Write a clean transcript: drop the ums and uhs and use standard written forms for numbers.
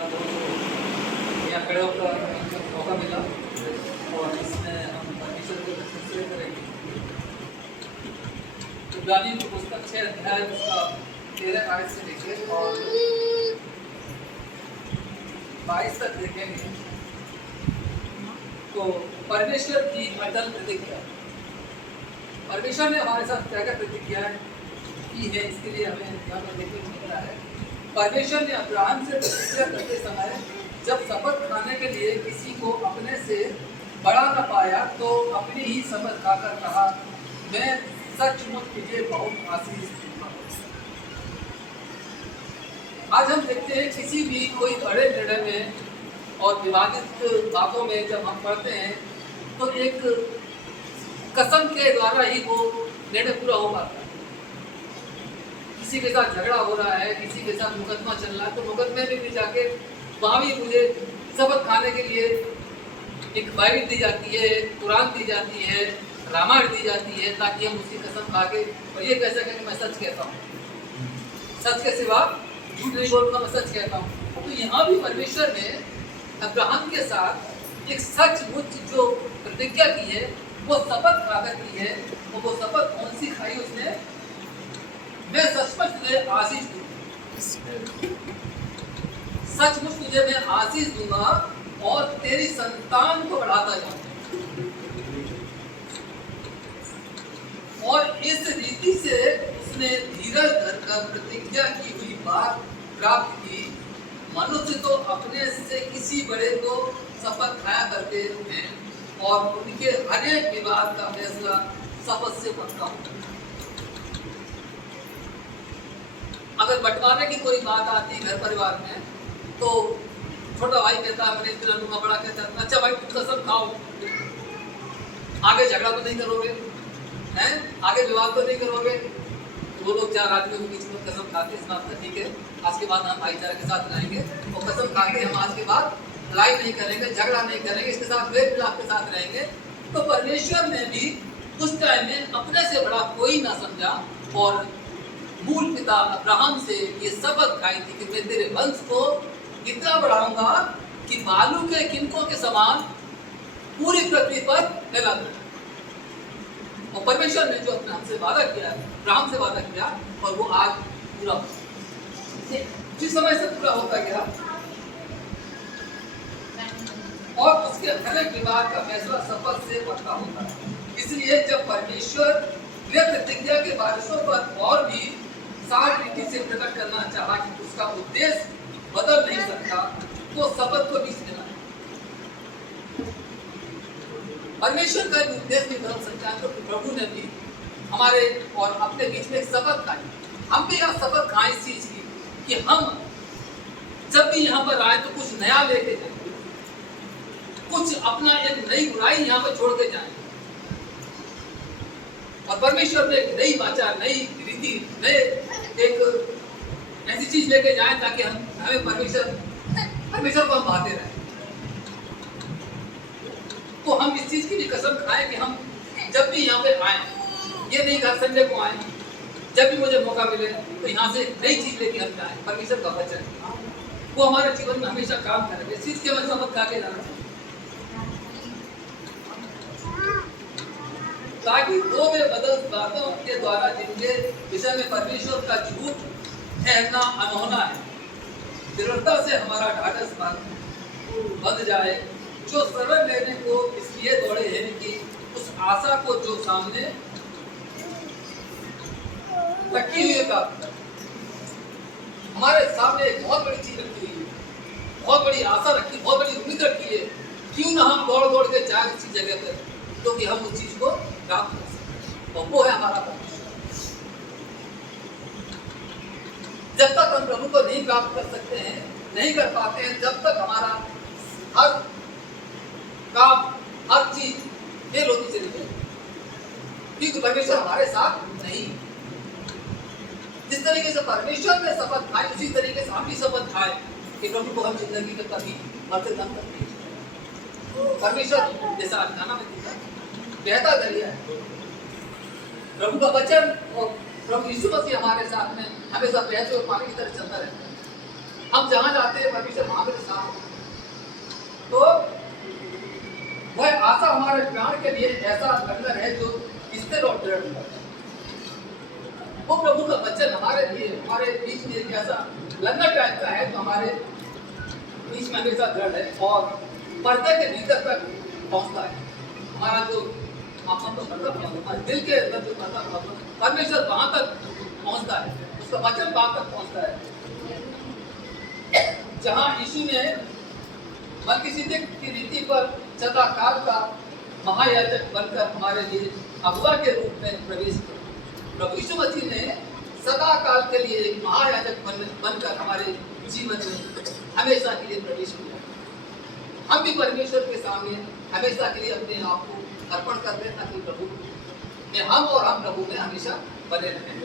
यहाँ खड़े होकर मौका मिला और इसमें हम परमेश्वर को प्रशंसा करेंगे। इब्रानी की पुस्तक 6 अध्याय उसका 13 आयत से लेकर और 22 तक देखेंगे तो परमेश्वर की अटल प्रतिज्ञा, परमेश्वर ने हमारे साथ क्या क्या प्रतिज्ञा की है, इसके लिए हमें यहाँ पर देखने को मिल रहा है। परमेश्वर ने अब्राहम से प्रतिज्ञा करते समय जब शपथ खाने के लिए किसी को अपने से बड़ा न पाया तो अपनी ही शपथ खाकर कहा, मैं सचमुच तुझे बहुत आशीष दूंगा। आज हम देखते हैं किसी भी कोई बड़े निर्णय में और विवादित बातों में जब हम पढ़ते हैं तो एक कसम के द्वारा ही वो निर्णय पूरा हो पाता है। किसी के साथ झगड़ा हो रहा है, किसी के साथ मुकदमा चल रहा है, तो मुकदमे में भी जाके वहाँ भी मुझे शपथ खाने के लिए एक बाइबिल दी जाती है, कुरान दी जाती है, रामायण दी जाती है, ताकि हम उसकी कसम खा के और ये कह सकें कि मैं सच कहता हूँ, सच के सिवा झूठ नहीं बोलूँगा, मैं सच कहता हूँ। तो यहाँ भी परमेश्वर ने अब्राहम के साथ एक सचमुच जो प्रतिज्ञा की है वो शपथ खाकर की है। और वो शपथ कौन सी खाई उसने? मैं सचमुच तुझे आशीष दूंगा, सचमुच तुझे मैं आशीष दूंगा और तेरी संतान को बढ़ाता जाऊंगा। और इस रीति से उसने धीरज धरकर प्रतिज्ञा की हुई बात प्राप्त की। मनुष्य तो अपने से किसी बड़े को शपथ खाया करते हैं और उनके हर एक विवाद का फैसला शपथ से पक्का होता है। अगर बंटवारे की कोई बात आती है घर परिवार में तो छोटा भाई कहता है मैंने इतना लूंगा, बड़ा कहता है अच्छा भाई तुम कसम खाओ, आगे झगड़ा तो नहीं करोगे, हैं आगे विवाद तो नहीं करोगे। तो वो लोग 4 आदमियों के बीच में कसम खाते इस बात का, ठीक है आज के बाद हम भाईचारे के साथ रहेंगे और कसम खाते हम आज के बाद लड़ाई नहीं करेंगे, झगड़ा नहीं करेंगे, इसके साथ मेल मिलाप के साथ रहेंगे। तो परमेश्वर ने भी उस टाइम में अपने से बड़ा कोई ना समझा और मूल पिता अब्राहम से ये शपथ खाई थी कि मैं तेरे वंश को इतना बढ़ाऊंगा कि बालू के किनकों के समान पूरी पृथ्वी पर फैला दूंगा। और परमेश्वर ने जो अपने हमसे वादा किया, अब्राहम से वादा किया और वो आज पूरा हो, जिस समय से पूरा होता गया और उसके हर एक विवाद का फैसला शपथ से पक्का होता है। इसलिए जब परमेश्वर प्रतिज्ञा के बारिशों पर और भी साफ रीति से प्रकट करना चाहा कि उसका उद्देश्य बदल नहीं सकता तो शपथ को बीच में लाया। परमेश्वर का उद्देश्य भी बदल सकता है, तो प्रभु ने भी हमारे और अपने बीच में एक शपथ खाई। हम भी यहाँ शपथ खाएं इस चीज की कि हम जब भी यहाँ पर आए तो कुछ नया लेके जाए, कुछ अपना एक नई बुराई यहाँ पर छोड़ के जाए और परमेश्वर ने एक नई वाचा, नई रीति, नए एक ऐसी चीज लेके जाए ताकि हमें परमेश्वर को हम पाते रहे। तो हम इस चीज की भी कसम खाएं कि हम जब भी यहाँ पे आए, ये नहीं कहा संडे को आए, जब भी मुझे मौका मिले तो यहाँ से नई चीज लेके हम जाए। परमेश्वर का वचन वो हमारे जीवन में हमेशा काम करेगा। इस चीज के मैं शपथ खा के जाना चाहिए ताकि दो में बदल बातों के द्वारा जिनके विषय में परमेश्वर का झूठ ठहरना अनहोना है, दृढ़ता से हमारा ढाढ़स बंध जाए, जो शरण लेने को इसलिए दौड़े हैं कि उस आशा को जो सामने रखी हुई है। हमारे सामने एक बहुत बड़ी चीज रखी हुई है, बहुत बड़ी आशा रखी, बहुत बड़ी उम्मीद रखी है। क्यों ना हम दौड़ दौड़ के जाए इसी जगह पर तो कि हम उस चीज को प्राप्त कर सकें, और वो है हमारा परमेश्वर। जब तक हम प्रभु को नहीं प्राप्त कर सकते हैं, नहीं कर पाते हैं, जब तक हमारा हर काम, हर चीज फेल होती चली जाएगी, क्योंकि परमेश्वर हमारे साथ नहीं। जिस तरीके से परमेश्वर ने शपथ खाई उसी तरीके से हम भी शपथ खाए कि प्रभु को हम जिंदगी में कभी मरते दम तक नहीं। परमेश्वर जैसा अज्ञाना में दिखा बहता दरिया है, प्रभु का वचन और प्रभु यीशु मसीह हमारे साथ में हमेशा बहते हुए पानी की तरह चलता रहता है। हम जहां जाते हैं परमेश्वर वहां मेरे साथ होता है। तो वह आशा हमारे प्राण के लिए ऐसा बंधन है जो स्थिर और दृढ़ है। वो प्रभु का वचन हमारे लिए हमारे बीच में एक ऐसा लंगर टाइप का है जो हमारे बीच में हमेशा दृढ़ है और पर्दे के भीतर तक पहुंचता है। हमारा जो आपन तो मतलब दिल के अंदर जो परमेश्वर वहां तक पहुंचता है, उसका वचन वहां तक पहुंचता है जहां यीशु ने मलकीसिदक की रीति पर सदाकाल का महायाजक बनकर हमारे लिए अगुआ के रूप में प्रवेश किया। प्रभु यीशु मसीह ने सदा काल के लिए एक महायाजक बनकर हमारे जीवन में हमेशा के लिए प्रवेश किया। हम भी परमेश्वर के सामने हमेशा के लिए अपने आप को अर्पण कर दें ताकि प्रभु में हम और हम प्रभु में हमेशा बने रहें।